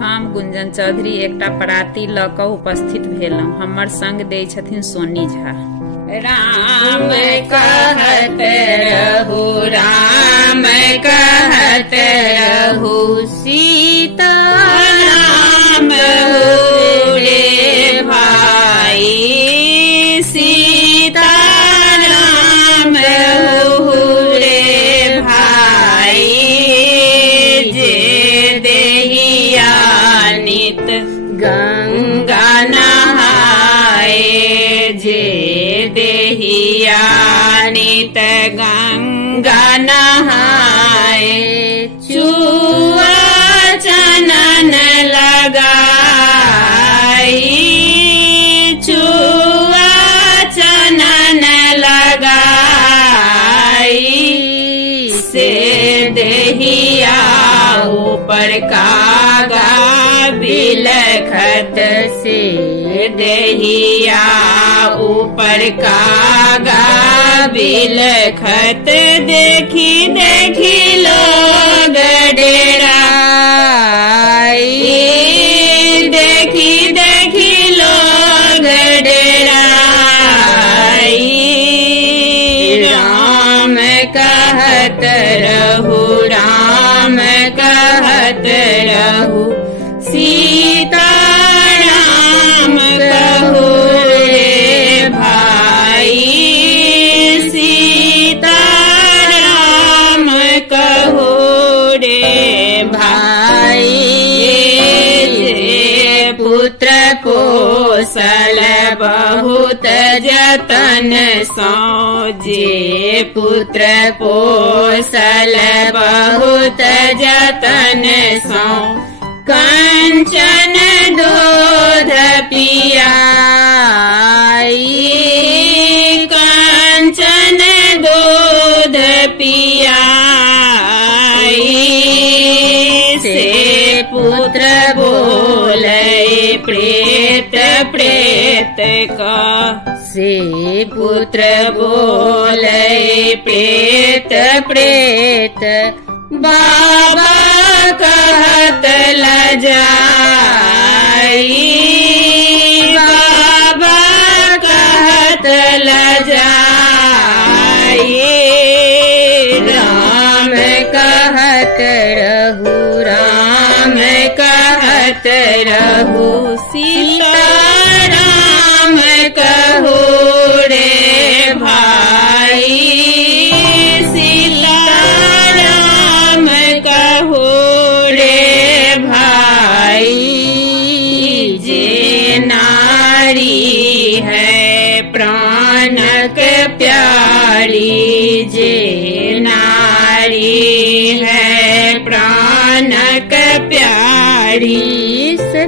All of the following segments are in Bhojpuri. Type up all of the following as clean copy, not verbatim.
हम गुंजन चौधरी एकटा पराती ल क उपस्थित भेलहुँ। हमर संग दै छथिन सोनी झा। राम कहत रहू, राम कहत रहू, सीता राम रे भाई, सीता राम रे भाई, जे देहिया नित गंगा नहाए, जे देहिया नित गंगा नहाए, चुआ चनन लगाई, चुआ चनन लगाई, से देहिया ऊपर कागा बिलखत, से देहिया ऊपर कागा बिलखत, देखी देखी लोग डेराई, देखी देखी लोग डेराई, राम कहत रहू, राम कहत रहू, सीता राम कहू रे भाई, सीता राम कहू रे भाई, जे पुत्र पोसल बहुत जतन सौ, जे पुत्र पोसल बहुत जतन सौ, कंचन दूध पियाई, कंचन दूध पियाई, से पुत्र बोले प्रेत प्रेत का, से पुत्र बोले प्रेत प्रेत, बाबा कहत लजाई, बाबा कहत लजाई, राम कहत रहू, राम कहत रहू, सीता राम कहू रे भाई, सीता राम कहू रे भाई, जे नारी है प्राणक प्यारी, जे नारी है प्राणक प्यारी,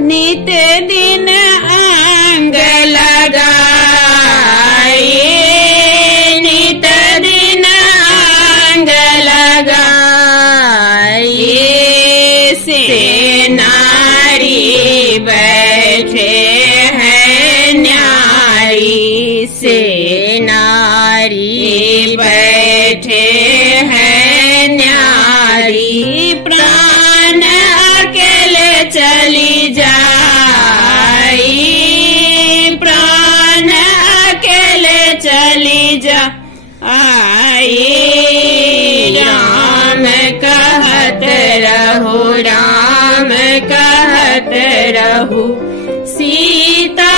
नित दिन अंग लगाई, नित दिन अंग लगाई, से नारी बैठे हैं न्यारी, से नारी बैठे हैं न्यारी, प्राण अकेले चली जाई, प्राण अकेले चली जाई, राम कहत रहू, राम कहत रहू, सीता